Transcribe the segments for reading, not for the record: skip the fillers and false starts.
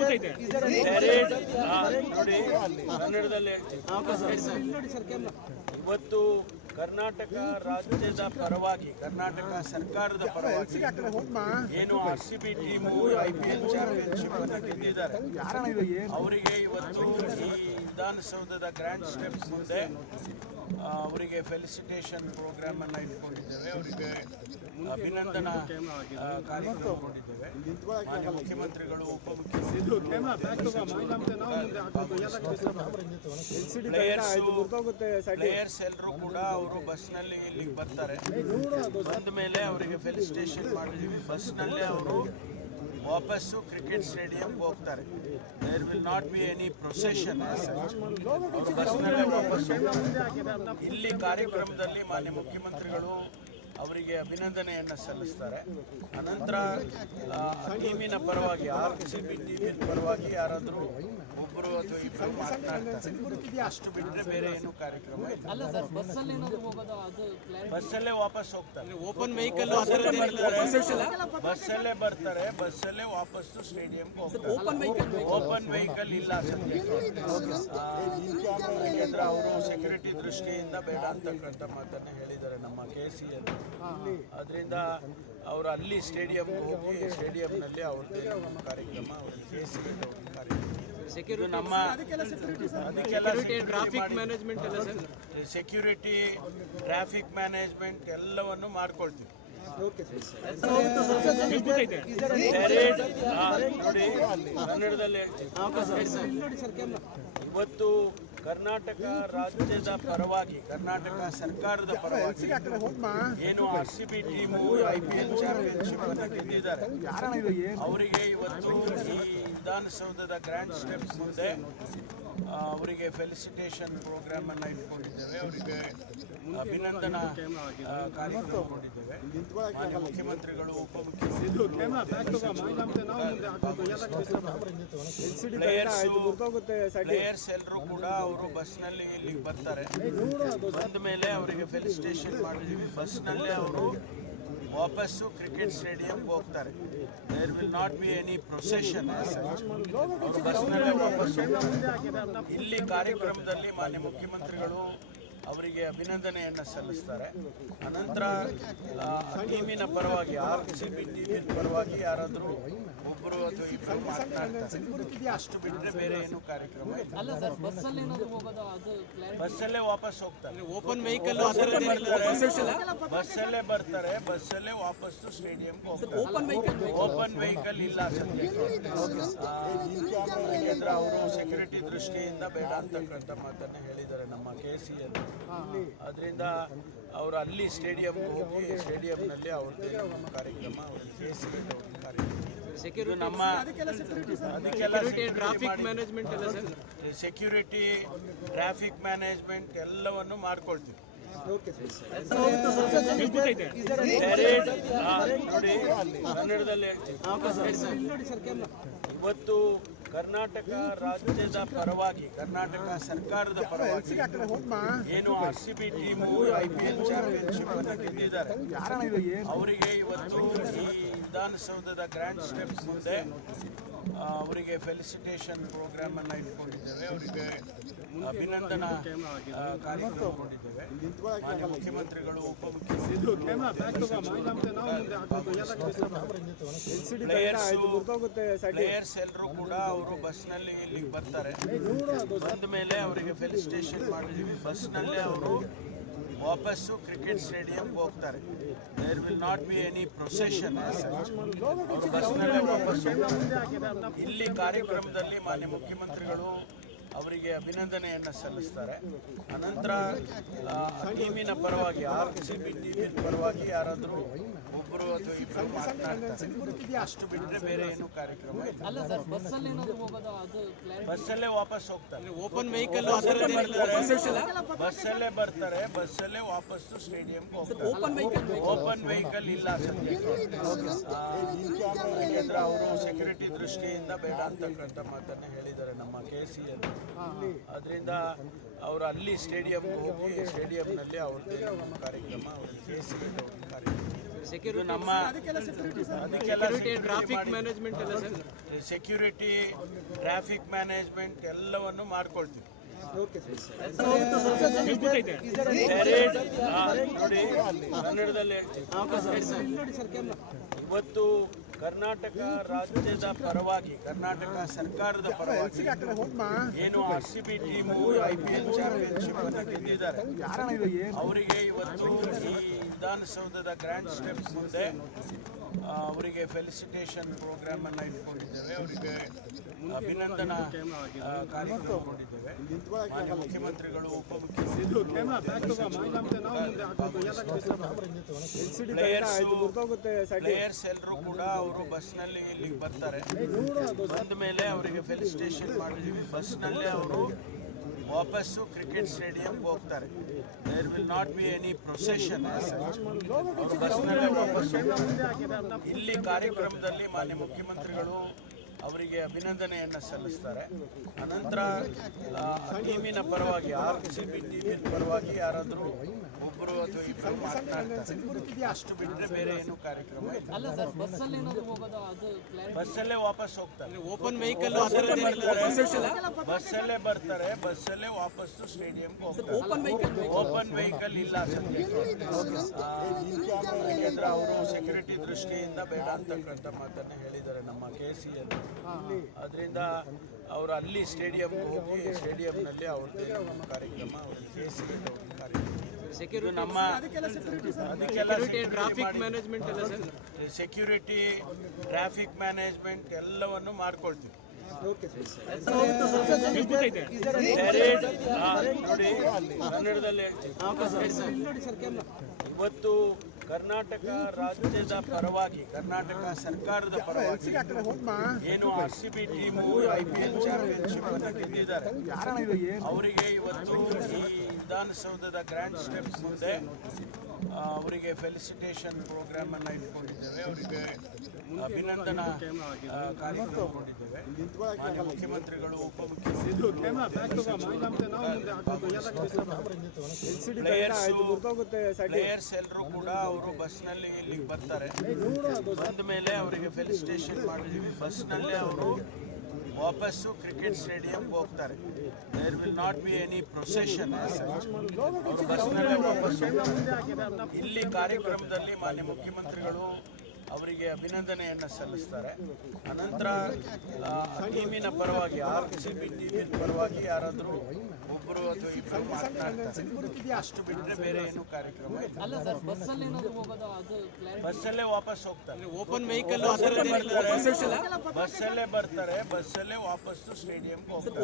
ನೋಡಿ ಕನ್ನಡದಲ್ಲಿ ಹೇಳ್ತೀನಿ. ಇವತ್ತು ಕರ್ನಾಟಕ ರಾಜ್ಯದ ಪರವಾಗಿ, ಕರ್ನಾಟಕ ಸರ್ಕಾರದ ಪರವಾಗಿ ಏನು RCB ಟೀಮು IPL ಚಾಂಪಿಯನ್ಶಿಪ್ ಅನ್ನು ಗೆದ್ದಿದ್ದಾರೆ, ಅವರಿಗೆ ಇವತ್ತು ಈ ವಿಧಾನಸೌಧದ ಗ್ರ್ಯಾಂಡ್ ಸ್ಟೆಪ್ಸ್ ಮುಂದೆ ಅವರಿಗೆ ಫೆಲಿಸಿಟೇಷನ್ ಪ್ರೋಗ್ರಾಮ್ ಅನ್ನು ಇಟ್ಕೊಂಡಿದ್ದೇವೆ. ಅವರಿಗೆ ಅಭಿನಂದನಾ ಕಾರ್ಯಕ್ರಮ ಮಾಡಿದ್ದೇವೆ. ಮಾನ್ಯ ಮುಖ್ಯಮಂತ್ರಿಗಳು, ಉಪಮುಖ್ಯಮಂತ್ರಿಗಳು, ಪ್ಲೇಯರ್ಸ್ ಎಲ್ಲರೂ ಕೂಡ ಅವರು ಬಸ್ನಲ್ಲಿ ಇಲ್ಲಿಗೆ ಬರ್ತಾರೆ. ಬಂದ ಮೇಲೆ ಅವರಿಗೆ ಫೆಲಿಸಿಟೇಷನ್ ಮಾಡಿದ್ದೀವಿ. ಬಸ್ನಲ್ಲೇ ಅವರು ವಾಪಸ್ಸು ಕ್ರಿಕೆಟ್ ಸ್ಟೇಡಿಯಂಗೆ ಹೋಗ್ತಾರೆ. There will not be any procession. ಅವರು ಬಸ್ನಲ್ಲೇ ವಾಪಸ್ಸು ಇಲ್ಲಿ ಕಾರ್ಯಕ್ರಮದಲ್ಲಿ ಮಾನ್ಯ ಮುಖ್ಯಮಂತ್ರಿಗಳು ಅವರಿಗೆ ಅಭಿನಂದನೆಯನ್ನು ಸಲ್ಲಿಸ್ತಾರೆ. ಅನಂತರ ಟೀಮಿನ ಪರವಾಗಿ, RCB ಟೀಮಿನ ಪರವಾಗಿ ಯಾರಾದರೂ ಒಬ್ಬರು ಅಥವಾ ಇಬ್ಬರು ಮಾತನಾಡ್ತಾರೆ, ಅಷ್ಟು ಬಿಟ್ಟರೆ ಬೇರೆ ಏನು ಕಾರ್ಯಕ್ರಮ ಇಲ್ಲ. ಬಸ್ಸಲ್ಲೇ ವಾಪಸ್ ಹೋಗ್ತಾರೆ. ಓಪನ್ ವೆಹಿಕಲ್ ಬಸ್ಸಲ್ಲೇ ಬರ್ತಾರೆ, ಬಸ್ಸಲ್ಲೇ ವಾಪಸ್ಸು ಸ್ಟೇಡಿಯಂಗೆ ಹೋಗ್ತಾರೆ. ಓಪನ್ ವೆಹಿಕಲ್ ಇಲ್ಲ ಸದ್ಯಕ್ಕೆ, ಯಾಕೆಂದ್ರೆ ಅವರು ಸೆಕ್ಯೂರಿಟಿ ದೃಷ್ಟಿಯಿಂದ ಬೇಡ ಅಂತಕ್ಕಂಥ ಮಾತನ್ನು ಹೇಳಿದ್ದಾರೆ ನಮ್ಮ KCL. ಅದರಿಂದ ಅವರು ಅಲ್ಲಿ ಸ್ಟೇಡಿಯಂಗೆ ಹೋಗಿ ಸ್ಟೇಡಿಯಂನಲ್ಲಿ ಅವ್ರದ್ದು ಕಾರ್ಯಕ್ರಮ, KCL ಕಾರ್ಯಕ್ರಮ, ನಮ್ಮ ಸೆಕ್ಯೂರಿಟಿ, ಟ್ರಾಫಿಕ್ ಮ್ಯಾನೇಜ್ಮೆಂಟ್ ಎಲ್ಲವನ್ನು ಮಾಡ್ಕೊಳ್ತೀವಿ. ನೋಡಿ ಕನ್ನಡದಲ್ಲಿ ಹೇಳ್ತೀನಿ. ಇವತ್ತು ಕರ್ನಾಟಕ ರಾಜ್ಯದ ಪರವಾಗಿ, ಕರ್ನಾಟಕ ಸರ್ಕಾರದ ಪರವಾಗಿ ಏನು RCB ಟೀಮು IPL ಚಾಂಪಿಯನ್ಶಿಪ್ ಅನ್ನು ಗೆದ್ದಿದ್ದಾರೆ, ಅವರಿಗೆ ಇವತ್ತು ಈ ವಿಧಾನಸೌಧದ ಗ್ರ್ಯಾಂಡ್ ಸ್ಟೆಪ್ಸ್ ಮುಂದೆ ಅವರಿಗೆ ಫೆಲಿಸಿಟೇಷನ್ ಪ್ರೋಗ್ರಾಮ್ ಅನ್ನು ಇಟ್ಕೊಂಡಿದ್ದೇವೆ. ಅವರಿಗೆ ಅಭಿನಂದನಾ ಕಾರ್ಯಕ್ರಮ ಮಾಡಿದ್ದೇವೆ. ಮಾನ್ಯ ಮುಖ್ಯಮಂತ್ರಿಗಳು, ಉಪಮುಖ್ಯಮಂತ್ರಿಗಳು, ಪ್ಲೇಯರ್ಸ್ ಎಲ್ಲರೂ ಕೂಡ ಅವರು ಬಸ್ನಲ್ಲಿ ಇಲ್ಲಿಗೆ ಬರ್ತಾರೆ. ಬಂದ ಮೇಲೆ ಅವರಿಗೆ ಫೆಲಿಸಿಟೇಷನ್ ಮಾಡಿದ್ದೀವಿ. ಬಸ್ನಲ್ಲೇ ಅವರು ವಾಪಸ್ಸು ಕ್ರಿಕೆಟ್ ಸ್ಟೇಡಿಯಂಗೆ ಹೋಗ್ತಾರೆ. There will not be any procession. ಅವರು ಬಸ್ನಲ್ಲೇ ವಾಪಸ್ಸು ಇಲ್ಲಿ ಕಾರ್ಯಕ್ರಮದಲ್ಲಿ ಮಾನ್ಯ ಮುಖ್ಯಮಂತ್ರಿಗಳು ಅವರಿಗೆ ಅಭಿನಂದನೆಯನ್ನು ಸಲ್ಲಿಸ್ತಾರೆ. ಅನಂತರ ಟೀಮಿನ ಪರವಾಗಿ, RCB ಟೀಮಿನ ಪರವಾಗಿ ಯಾರಾದರೂ ಒಬ್ಬರು ಅಥವಾ ಇಬ್ಬರು ಮಾತನಾಡ್ತಾರೆ, ಅಷ್ಟು ಬಿಟ್ಟರೆ ಬೇರೆ ಏನು ಕಾರ್ಯಕ್ರಮ ಇಲ್ಲ. ಬಸ್ಸಲ್ಲೇ ವಾಪಸ್ ಹೋಗ್ತಾರೆ. ಓಪನ್ ವೆಹಿಕಲ್ ಬಸ್ಸಲ್ಲೇ ಬರ್ತಾರೆ, ಬಸ್ಸಲ್ಲೇ ವಾಪಸ್ಸು ಸ್ಟೇಡಿಯಂಗೆ ಹೋಗ್ತಾರೆ. ಓಪನ್ ವೆಹಿಕಲ್ ಇಲ್ಲ ಸದ್ಯಕ್ಕೆ, ಯಾಕೆಂದ್ರೆ ಅವರು ಸೆಕ್ಯೂರಿಟಿ ದೃಷ್ಟಿಯಿಂದ ಬೇಡ ಅಂತಕ್ಕಂಥ ಮಾತನ್ನು ಹೇಳಿದ್ದಾರೆ ನಮ್ಮ KCL. ಅದರಿಂದ ಅವರು ಅಲ್ಲಿ ಸ್ಟೇಡಿಯಂಗೆ ಹೋಗಿ ಸ್ಟೇಡಿಯಂನಲ್ಲಿ ಅವ್ರದ್ದು ಕಾರ್ಯಕ್ರಮ, KCL ಕಾರ್ಯಕ್ರಮ, ನಮ್ಮ ಸೆಕ್ಯೂರಿಟಿ, ಟ್ರಾಫಿಕ್ ಮ್ಯಾನೇಜ್ಮೆಂಟ್ ಎಲ್ಲವನ್ನು ಮಾಡ್ಕೊಳ್ತೀವಿ. ನೋಡಿ ಕನ್ನಡದಲ್ಲಿ ಹೇಳ್ತೀನಿ. ಇವತ್ತು ಕರ್ನಾಟಕ ರಾಜ್ಯದ ಪರವಾಗಿ, ಕರ್ನಾಟಕ ಸರ್ಕಾರದ ಪರವಾಗಿ ಏನು RCB ಟೀಮು IPL ಚಾಂಪಿಯನ್ಶಿಪ್ ಅನ್ನು ಗೆದ್ದಿದ್ದಾರೆ, ಅವರಿಗೆ ಇವತ್ತು ಈ ವಿಧಾನಸೌಧದ ಗ್ರ್ಯಾಂಡ್ ಸ್ಟೆಪ್ಸ್ ಮುಂದೆ ಅವರಿಗೆ ಫೆಲಿಸಿಟೇಷನ್ ಪ್ರೋಗ್ರಾಮ್ ಅನ್ನು ಇಟ್ಕೊಂಡಿದ್ದೇವೆ. ಅವರಿಗೆ ಅಭಿನಂದನಾ ಕಾರ್ಯಕ್ರಮ ಮಾಡಿದ್ದೇವೆ. ಮಾನ್ಯ ಮುಖ್ಯಮಂತ್ರಿಗಳು, ಉಪಮುಖ್ಯಮಂತ್ರಿಗಳು, ಪ್ಲೇಯರ್ಸ್ ಎಲ್ಲರೂ ಕೂಡ ಅವರು ಬಸ್ನಲ್ಲಿ ಇಲ್ಲಿಗೆ ಬರ್ತಾರೆ. ಬಂದ ಮೇಲೆ ಅವರಿಗೆ ಫೆಲಿಸಿಟೇಷನ್ ಮಾಡಿದ್ದೀವಿ. ಬಸ್ನಲ್ಲೇ ಅವರು ವಾಪಸ್ಸು ಕ್ರಿಕೆಟ್ ಸ್ಟೇಡಿಯಂಗೆ ಹೋಗ್ತಾರೆ. There will not be any procession. ಅವರು ಬಸ್ನಲ್ಲೇ ವಾಪಸ್ಸು ಇಲ್ಲಿ ಕಾರ್ಯಕ್ರಮದಲ್ಲಿ ಮಾನ್ಯ ಮುಖ್ಯಮಂತ್ರಿಗಳು ಅವರಿಗೆ ಅಭಿನಂದನೆಯನ್ನು ಸಲ್ಲಿಸ್ತಾರೆ. ಅನಂತರ ಟೀಮಿನ ಪರವಾಗಿ, RCB ಟೀಮಿನ ಪರವಾಗಿ ಯಾರಾದರೂ ಒಬ್ಬರು ಅಥವಾ ಇಬ್ಬರು ಮಾತನಾಡ್ತಾರೆ, ಅಷ್ಟು ಬಿಟ್ಟರೆ ಬೇರೆ ಏನು ಕಾರ್ಯಕ್ರಮ ಇಲ್ಲ. ಬಸ್ಸಲ್ಲೇ ವಾಪಸ್ ಹೋಗ್ತಾರೆ. ಓಪನ್ ವೆಹಿಕಲ್ ಬಸ್ಸಲ್ಲೇ ಬರ್ತಾರೆ, ಬಸ್ಸಲ್ಲೇ ವಾಪಸ್ಸು ಸ್ಟೇಡಿಯಂಗೆ ಹೋಗ್ತಾರೆ. ಓಪನ್ ವೆಹಿಕಲ್ ಇಲ್ಲ ಸದ್ಯಕ್ಕೆ, ಯಾಕೆಂದ್ರೆ ಅವರು ಸೆಕ್ಯೂರಿಟಿ ದೃಷ್ಟಿಯಿಂದ ಬೇಡ ಅಂತಕ್ಕಂಥ ಮಾತನ್ನು ಹೇಳಿದ್ದಾರೆ ನಮ್ಮ KCL. ಅದರಿಂದ ಅವರು ಅಲ್ಲಿ ಸ್ಟೇಡಿಯಂಗೆ ಹೋಗಿ ಸ್ಟೇಡಿಯಂನಲ್ಲಿ ಅವ್ರದ್ದು ಕಾರ್ಯಕ್ರಮ, KCL ಕಾರ್ಯಕ್ರಮ. ಇದು ನಮ್ಮ ಟ್ರಾಫಿಕ್ ಮ್ಯಾನೇಜ್ಮೆಂಟ್ ಎಲ್ಲ ಸರ್, ಸೆಕ್ಯೂರಿಟಿ, ಟ್ರಾಫಿಕ್ ಮ್ಯಾನೇಜ್ಮೆಂಟ್ ಎಲ್ಲವನ್ನು ಮಾಡ್ಕೊಳ್ತೀವಿ. ನೋಡಿ, ಕನ್ನಡದಲ್ಲಿ ಹೇಳ್ತೀವಿ. ಇವತ್ತು ಕರ್ನಾಟಕ ರಾಜ್ಯದ ಪರವಾಗಿ, ಕರ್ನಾಟಕ ಸರ್ಕಾರದ ಪರವಾಗಿ ಏನು RCB ಟೀಮು IPL ಚಾಂಪಿಯನ್ಶಿಪ್ ಅನ್ನು ಗೆದ್ದಿದ್ದಾರೆ, ಅವರಿಗೆ ಇವತ್ತು ಈ ವಿಧಾನಸೌಧದ ಗ್ರ್ಯಾಂಡ್ ಸ್ಟೆಪ್ಸ್ ಮುಂದೆ ಅವರಿಗೆ ಫೆಲಿಸಿಟೇಷನ್ ಪ್ರೋಗ್ರಾಮ್ ಅನ್ನು ಇಟ್ಕೊಂಡಿದ್ದೇವೆ. ಅವರಿಗೆ ಅಭಿನಂದನಾ ಕಾರ್ಯಕ್ರಮ ಇಟ್ಕೊಂಡಿದ್ದೇವೆ. ಮಾನ್ಯ ಮುಖ್ಯಮಂತ್ರಿಗಳು, ಪ್ಲೇಯರ್ಸ್ ಎಲ್ಲರೂ ಕೂಡ ಅವರು ಬಸ್ನಲ್ಲಿ ಇಲ್ಲಿಗೆ ಬರ್ತಾರೆ. ಬಂದ ಮೇಲೆ ಅವರಿಗೆ ಫೆಲಿಸಿಟೇಷನ್ ಮಾಡಿದ್ದೀವಿ. ಬಸ್ನಲ್ಲೇ ಅವರು ವಾಪಸ್ಸು ಕ್ರಿಕೆಟ್ ಸ್ಟೇಡಿಯಂಗೆ ಹೋಗ್ತಾರೆ. There will not be any procession. ಅವರು ಬಸ್ನಲ್ಲೇ ವಾಪಸ್ ಇಲ್ಲಿ ಕಾರ್ಯಕ್ರಮದಲ್ಲಿ ಮಾನ್ಯ ಮುಖ್ಯಮಂತ್ರಿಗಳು ಅವರಿಗೆ ಅಭಿನಂದನೆಯನ್ನು ಸಲ್ಲಿಸ್ತಾರೆ. ಅನಂತರ ಟೀಮಿನ ಪರವಾಗಿ, RCB ಟೀಮಿನ ಪರವಾಗಿ ಯಾರಾದರೂ ಒಬ್ಬರು ಅಥವಾ ಇಬ್ಬರು ಮಾತನಾಡ್ತಾರೆ. ಅಷ್ಟು ಬಿಟ್ಟರೆ ಬೇರೆ ಏನು ಕಾರ್ಯಕ್ರಮ ಇಲ್ಲ. ಬಸ್ಸಲ್ಲೇ ವಾಪಸ್ ಹೋಗ್ತಾರೆ. ಓಪನ್ ವೆಹಿಕಲ್ ಬಸ್ಸಲ್ಲೇ ಬರ್ತಾರೆ, ಬಸ್ಸಲ್ಲೇ ವಾಪಸ್ಸು ಸ್ಟೇಡಿಯಂಗೆ ಹೋಗ್ತಾರೆ. ಓಪನ್ ವೆಹಿಕಲ್ ಇಲ್ಲ ಸದ್ಯಕ್ಕೆ, ಯಾಕೆಂದ್ರೆ ಅವರು ಸೆಕ್ಯೂರಿಟಿ ದೃಷ್ಟಿಯಿಂದ ಬೇಡ ಅಂತಕ್ಕಂಥ ಮಾತನ್ನ ಹೇಳಿದ್ದಾರೆ ನಮ್ಮ KCL. ಅದರಿಂದ ಅವರು ಅಲ್ಲಿ ಸ್ಟೇಡಿಯಂಗೆ ಹೋಗಿ ಸ್ಟೇಡಿಯಂನಲ್ಲಿ ಅವ್ರದ್ದೇ ಕಾರ್ಯಕ್ರಮ, KCL ಕಾರ್ಯಕ್ರಮ. ನಮ್ಮ ಟ್ರಾಫಿಕ್ ಮ್ಯಾನೇಜ್ಮೆಂಟ್ ಎಲ್ಲ ಸರ್, ಸೆಕ್ಯೂರಿಟಿ, ಟ್ರಾಫಿಕ್ ಮ್ಯಾನೇಜ್ಮೆಂಟ್ ಎಲ್ಲವನ್ನು ಮಾಡ್ಕೊಳ್ತೀವಿ. ನೋಡಿ, ಕನ್ನಡದಲ್ಲಿ ಹೇಳ್ತೀವಿ. ಇವತ್ತು ಕರ್ನಾಟಕ ರಾಜ್ಯದ ಪರವಾಗಿ, ಕರ್ನಾಟಕ ಸರ್ಕಾರದ ಪರವಾಗಿ ಏನು RCB ಟೀಮು IPL ಚಾಂಪಿಯನ್ಶಿಪ್ ಅನ್ನು ಗೆದ್ದಿದ್ದಾರೆ, ಅವರಿಗೆ ಇವತ್ತು ಈ ವಿಧಾನಸೌಧದ ಗ್ರ್ಯಾಂಡ್ ಸ್ಟೆಪ್ಸ್ ಮುಂದೆ ಅವರಿಗೆ ಫೆಲಿಸಿಟೇಷನ್ ಪ್ರೋಗ್ರಾಮ್ ಅನ್ನು ಇಟ್ಕೊಂಡಿದ್ದೇವೆ. ಅವರಿಗೆ ಅಭಿನಂದನಾ ಕಾರ್ಯಕ್ರಮ ಇಟ್ಕೊಂಡಿದ್ದೇವೆ. ಮಾನ್ಯ ಮುಖ್ಯಮಂತ್ರಿಗಳು, ಪ್ಲೇಯರ್ಸ್ ಎಲ್ಲರೂ ಕೂಡ ಅವರು ಬಸ್ನಲ್ಲಿ ಇಲ್ಲಿಗೆ ಬರ್ತಾರೆ. ಬಂದ ಮೇಲೆ ಅವರಿಗೆ ಫೆಲಿಸಿಟೇಷನ್ ಮಾಡಿದ್ದೀವಿ. ಬಸ್ನಲ್ಲೇ ಅವರು ವಾಪಸ್ಸು ಕ್ರಿಕೆಟ್ ಸ್ಟೇಡಿಯಂಗೆ ಹೋಗ್ತಾರೆ. There will not be any procession. ಅವರು ಬಸ್ನಲ್ಲೇ ವಾಪಸ್ ಇಲ್ಲಿ ಕಾರ್ಯಕ್ರಮದಲ್ಲಿ ಮಾನ್ಯ ಮುಖ್ಯಮಂತ್ರಿಗಳು ಅವರಿಗೆ ಅಭಿನಂದನೆಯನ್ನು ಸಲ್ಲಿಸ್ತಾರೆ. ಅನಂತರ ಟೀಮಿನ ಪರವಾಗಿ, RCB ಟೀಮಿನ ಪರವಾಗಿ ಯಾರಾದರೂ ಒಬ್ಬರು ಅಥವಾ ಇಬ್ಬರು ಮಾತನಾಡ್ತಾರೆ. ಅಷ್ಟು ಬಿಟ್ಟರೆ ಬೇರೆ ಏನು ಕಾರ್ಯಕ್ರಮ ಇಲ್ಲ. ಬಸ್ಸಲ್ಲೇ ವಾಪಸ್ ಹೋಗ್ತಾರೆ. ಓಪನ್ ವೆಹಿಕಲ್ ಬಸ್ಸಲ್ಲೇ ಬರ್ತಾರೆ, ಬಸ್ಸಲ್ಲೇ ವಾಪಸ್ಸು ಸ್ಟೇಡಿಯಂಗೆ ಹೋಗ್ತಾರೆ.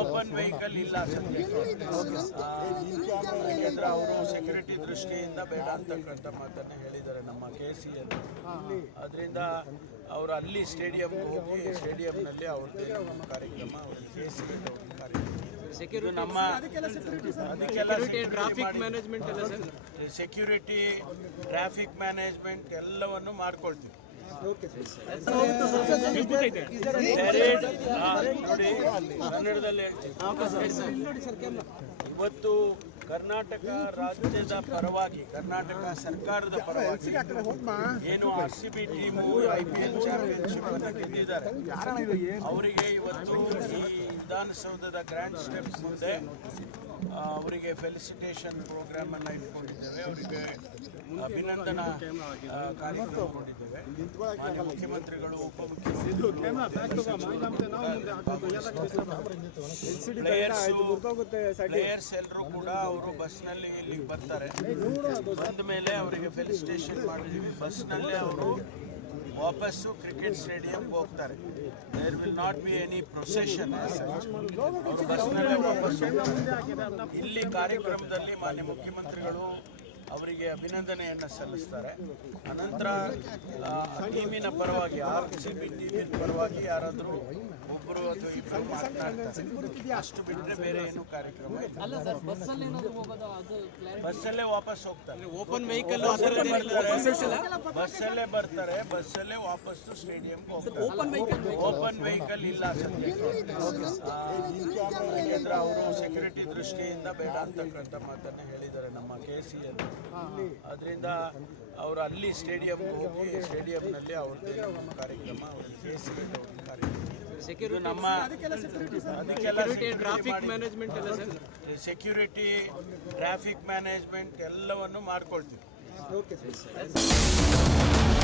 ಓಪನ್ ವೆಹಿಕಲ್ ಇಲ್ಲ ಸದ್ಯಕ್ಕೆ, ಯಾಕೆಂದ್ರೆ ಅವರು ಸೆಕ್ಯೂರಿಟಿ ದೃಷ್ಟಿಯಿಂದ ಬೇಡ ಅಂತಕ್ಕಂಥ ಮಾತನ್ನ ಹೇಳಿದ್ದಾರೆ ನಮ್ಮ KCL. ಅದರಿಂದ ಅವರು ಅಲ್ಲಿ ಸ್ಟೇಡಿಯಂಗೆ ಹೋಗಿ ಸ್ಟೇಡಿಯಂನಲ್ಲಿ ಅವ್ರದ್ದೇ ಕಾರ್ಯಕ್ರಮ, KCL ಕಾರ್ಯಕ್ರಮ. ನಮ್ಮ ಟ್ರಾಫಿಕ್ ಮ್ಯಾನೇಜ್ಮೆಂಟ್ ಎಲ್ಲ ಸರ್, ಸೆಕ್ಯೂರಿಟಿ, ಟ್ರಾಫಿಕ್ ಮ್ಯಾನೇಜ್ಮೆಂಟ್ ಎಲ್ಲವನ್ನು ಮಾಡ್ಕೊಳ್ತೀವಿ. ನೋಡಿ, ಕನ್ನಡದಲ್ಲಿ ಹೇಳ್ತೀವಿ. ಇವತ್ತು ಕರ್ನಾಟಕ ರಾಜ್ಯದ ಪರವಾಗಿ, ಕರ್ನಾಟಕ ಸರ್ಕಾರದ ಪರವಾಗಿ ಏನು RCB ಟೀಮು IPL ಚಾಂಪಿಯನ್ಶಿಪ್ ಅನ್ನು ಗೆದ್ದಿದ್ದಾರೆ, ಅವರಿಗೆ ಇವತ್ತು ಈ ವಿಧಾನಸೌಧದ ಗ್ರ್ಯಾಂಡ್ ಸ್ಟೆಪ್ಸ್ ಮುಂದೆ ಅವರಿಗೆ ಫೆಲಿಸಿಟೇಷನ್ ಪ್ರೋಗ್ರಾಮ್ ಅನ್ನು ಇಟ್ಕೊಂಡಿದ್ದೇವೆ. ಅವರಿಗೆ ಅಭಿನಂದನಾ ಕಾರ್ಯಕ್ರಮ ಇಟ್ಕೊಂಡಿದ್ದೇವೆ. ಮಾನ್ಯ ಮುಖ್ಯಮಂತ್ರಿಗಳು, ಪ್ಲೇಯರ್ಸ್ ಎಲ್ಲರೂ ಕೂಡ ಅವರು ಬಸ್ನಲ್ಲಿ ಇಲ್ಲಿಗೆ ಬರ್ತಾರೆ. ಬಂದ ಮೇಲೆ ಅವರಿಗೆ ಫೆಲಿಸಿಟೇಷನ್ ಮಾಡಿದ್ದೀವಿ. ಬಸ್ನಲ್ಲೇ ಅವರು ವಾಪಸ್ಸು ಕ್ರಿಕೆಟ್ ಸ್ಟೇಡಿಯಂಗೆ ಹೋಗ್ತಾರೆ. There will not be any procession. ಅವರು ಬಸ್ನಲ್ಲೇ ವಾಪಸ್ ಇಲ್ಲಿ ಕಾರ್ಯಕ್ರಮದಲ್ಲಿ ಮಾನ್ಯ ಮುಖ್ಯಮಂತ್ರಿಗಳು ಅವರಿಗೆ ಅಭಿನಂದನೆಯನ್ನು ಸಲ್ಲಿಸ್ತಾರೆ. ಅನಂತರ ಟೀಮಿನ ಪರವಾಗಿ, RCB ಟೀಮಿನ ಪರವಾಗಿ ಯಾರಾದರೂ ಒಬ್ಬರು ಅಥವಾ ಇಬ್ಬರು ಮಾತನಾಡ್ತಾರೆ. ಅಷ್ಟು ಬಿಟ್ಟರೆ ಬೇರೆ ಏನು ಕಾರ್ಯಕ್ರಮ ಇಲ್ಲ. ಬಸ್ಸಲ್ಲೇ ವಾಪಸ್ ಹೋಗ್ತಾರೆ. ಓಪನ್ ವೆಹಿಕಲ್ ಬಸ್ಸಲ್ಲೇ ಬರ್ತಾರೆ, ಬಸ್ಸಲ್ಲೇ ವಾಪಸ್ಸು ಸ್ಟೇಡಿಯಂಗೆ ಹೋಗ್ತಾರೆ. ಓಪನ್ ವೆಹಿಕಲ್ ಇಲ್ಲ ಸದ್ಯಕ್ಕೆ, ಯಾಕೆಂದ್ರೆ ಅವರು ಸೆಕ್ಯೂರಿಟಿ ದೃಷ್ಟಿಯಿಂದ ಬೇಡ ಅಂತಕ್ಕಂಥ ಮಾತನ್ನ ಹೇಳಿದ್ದಾರೆ ನಮ್ಮ KCL. ಅದರಿಂದ ಅವರು ಅಲ್ಲಿ ಸ್ಟೇಡಿಯಂಗೆ ಹೋಗಿ ಸ್ಟೇಡಿಯಂನಲ್ಲಿ ಅವ್ರದ್ದೇ ಕಾರ್ಯಕ್ರಮ ಇದು ನಮ್ಮ ಟ್ರಾಫಿಕ್ ಮ್ಯಾನೇಜ್ಮೆಂಟ್ ಎಲ್ಲ ಸರ್ ಸೆಕ್ಯೂರಿಟಿ ಟ್ರಾಫಿಕ್ ಮ್ಯಾನೇಜ್ಮೆಂಟ್ ಎಲ್ಲವನ್ನು ಮಾಡ್ಕೊಳ್ತೀವಿ. Okay sir.